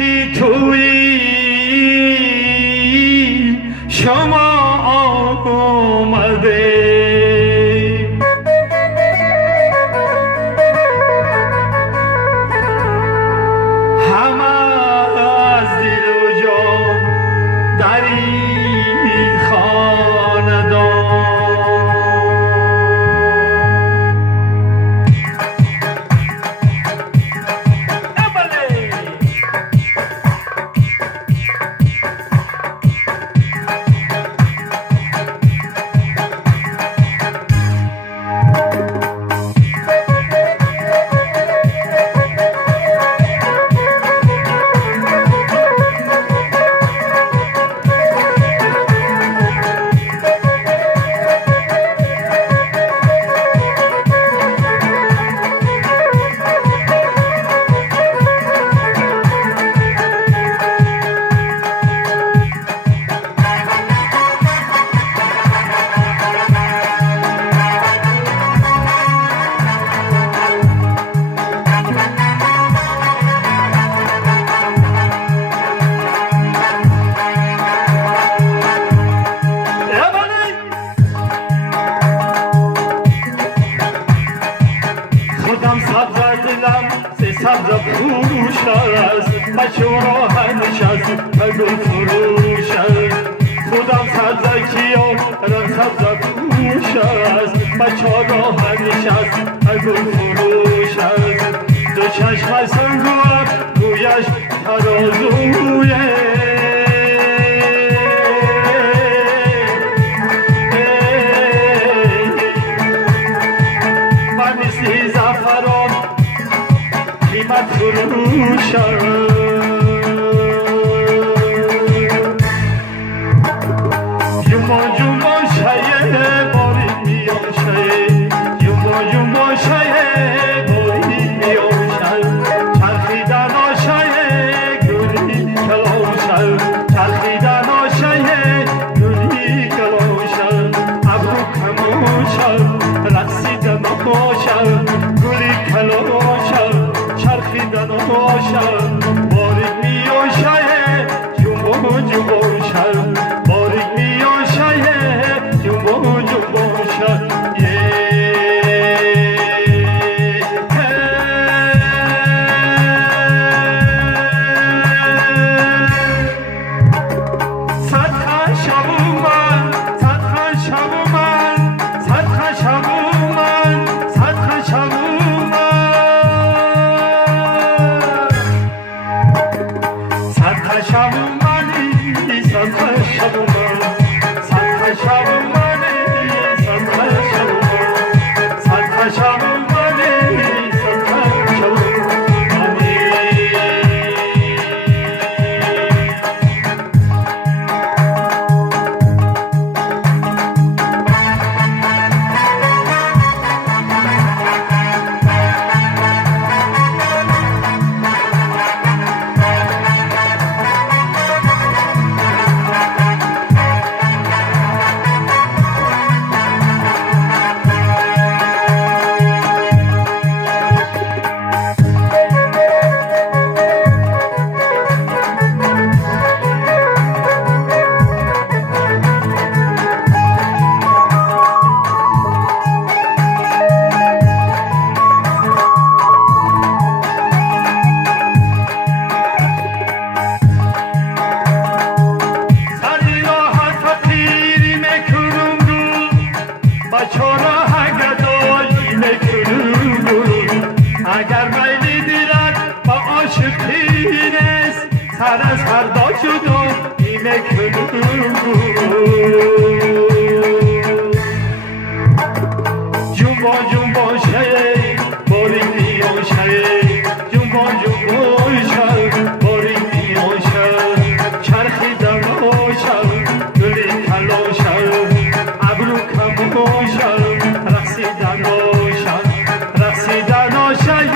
کی تویی شما آمده همه از دل و جان در این خاندان سبز پوش است بچه را همیشه است گل فروش است خودم سبز کیارم سبز پوش است بچه را همیشه است گل فروش است دو چشم سنگوار رویش ترازویه من مثل زعفران قیمت فروشم جمع جمع شایه باری میان شایه جمع جمع شایه باری میان شایه چرخیدن آشایه گلی کلاشم چرخیدن آشایه گلی کلاشم ابرو کماشم رقصیدن آشم گلی کلاشم چرخیدن آشم باریک میان شایه جمع جمع شایه باریک میان شایه جمع جمع شایه اگر میلی دیرد با عاشقی نیست سر از فردا جدا ایمه کنون جنبا جنبا شایی باری میان شایی جنبا جنبا شایی باری میان شایی چرخیدن آشایی گلی کلا شایی ابرو کم آشایی رقصیدن آشایی رقصیدن آشایی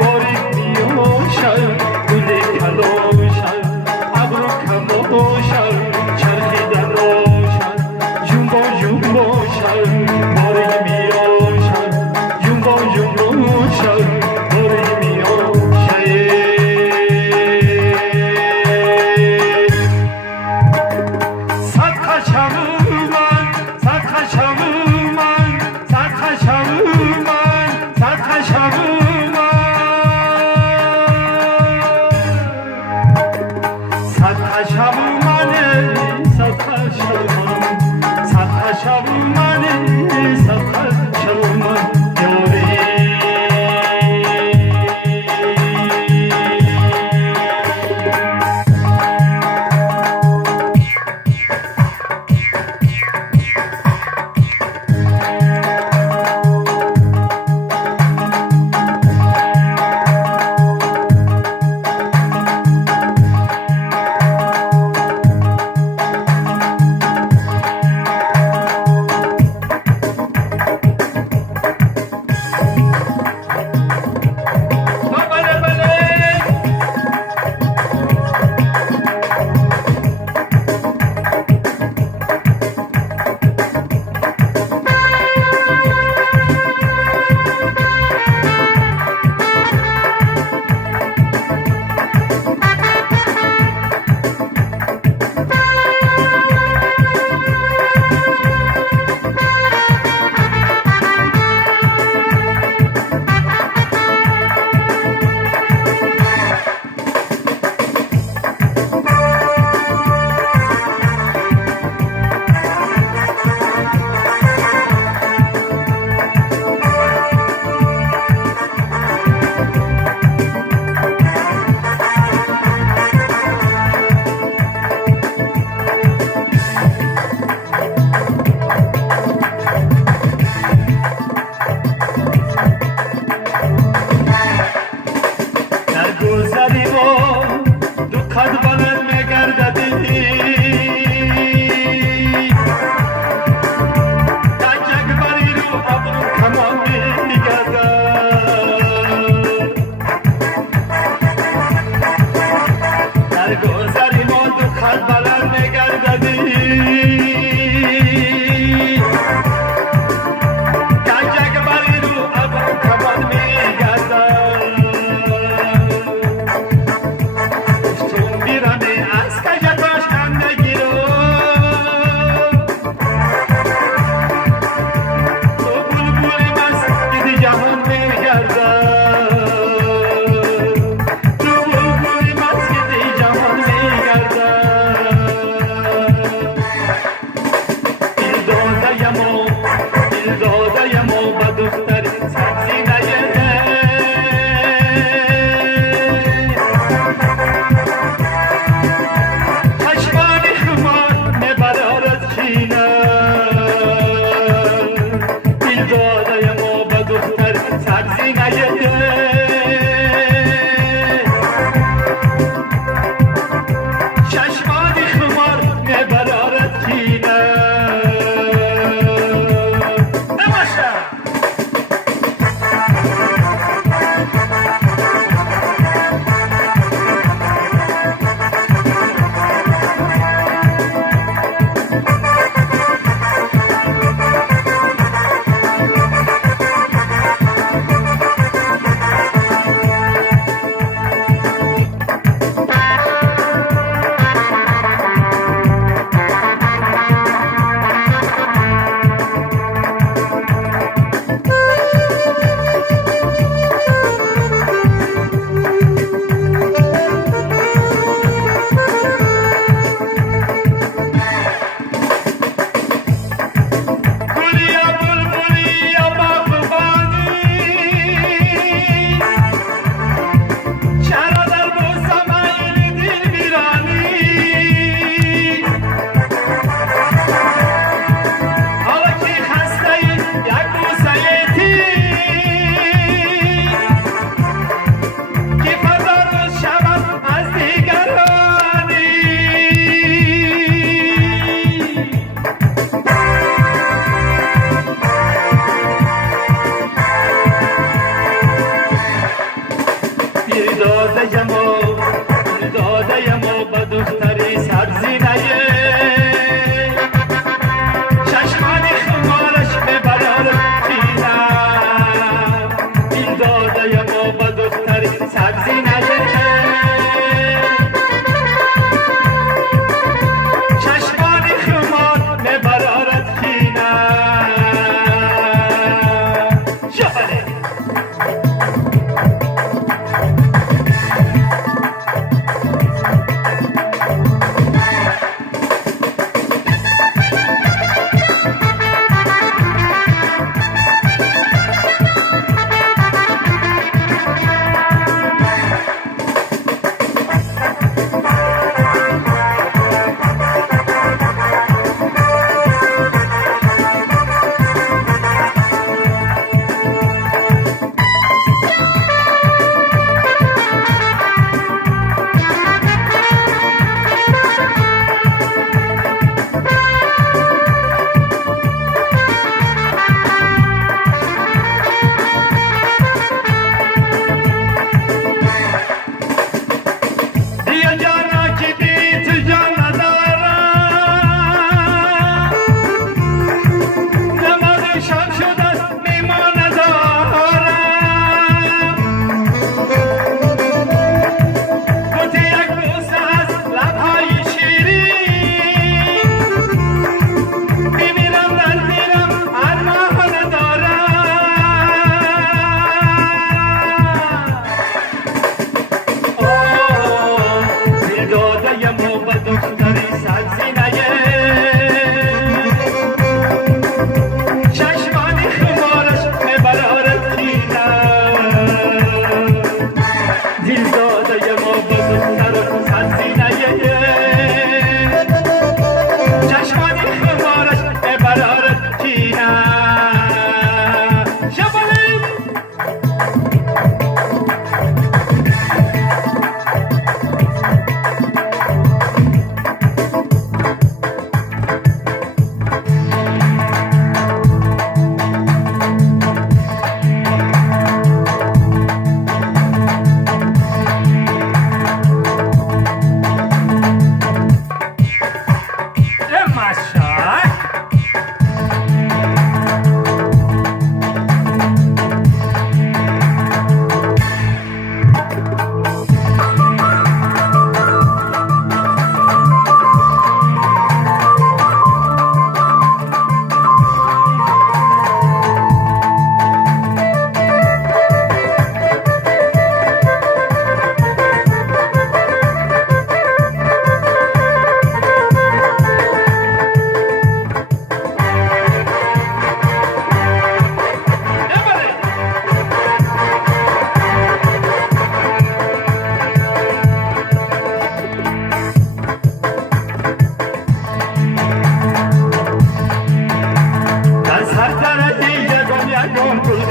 باری میان شایی گلی کلا من سرخوشم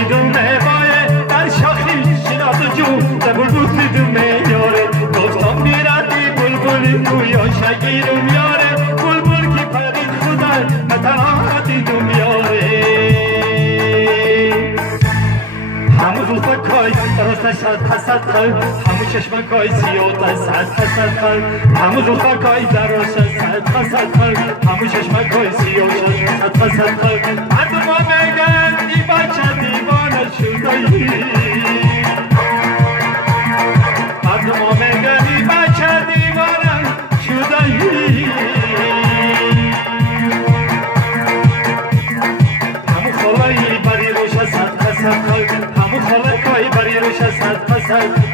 دیدم نبایه در شاخی شناز جون بلبل دیدم یاره گفتم بیردی بلبلی گویا شگیرم یاره بلبل کی پرید خدا متنا دیدم یاره همو روزکای راستش حسد کن همو چشمکای سیاه صد حسد کن همو روزکای دراشت صد حسد کن همو چشمکای سیاه صد حسد کن مردم میگن ای بچه دیوانه شده‌ای مردم میگن ای بچه دیوانه شده‌ای همو خالایی بری روش صد حسد کن خلقای بری روش صد پسد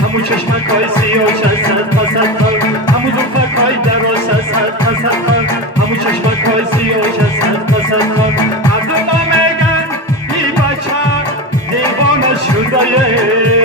همو چشمکای سیاه صد حسد کن همو زلفکای دراز صد حسد کن همو چشمکای سیاه صد حسد کن مردم میگن ای بچه دیوانه شده‌ای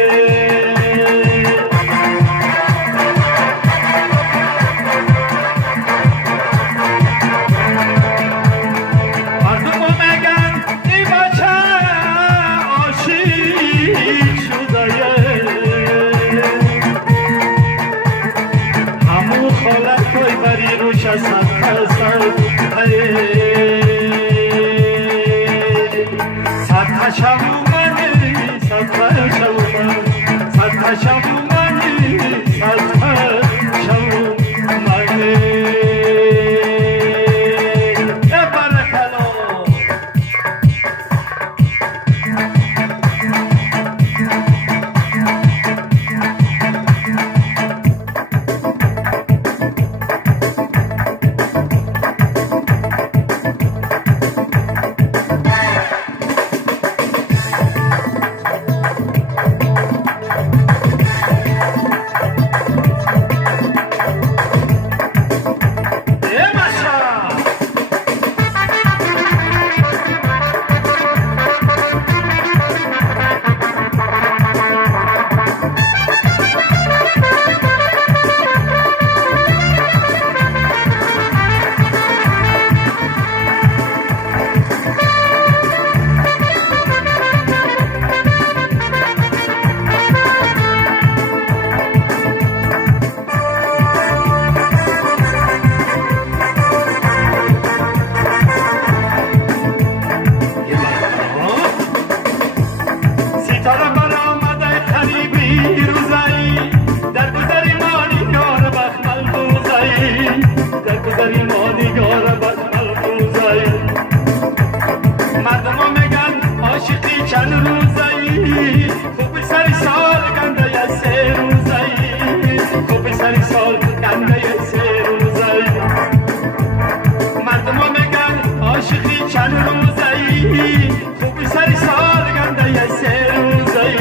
چند روزایی خوب سری سال گنده سه روزایی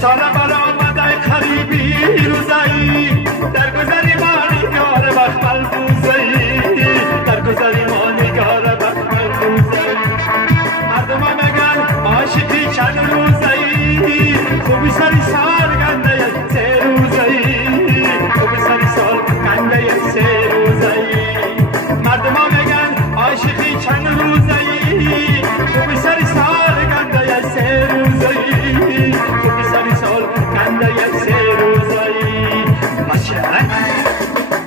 ستاره برآمده قریبی روزایی در گذری ما نگار بخمل بوزایی در گذری ما نگار بخمل بوزایی مردم مگن عاشقی چند روزایی خوبی سری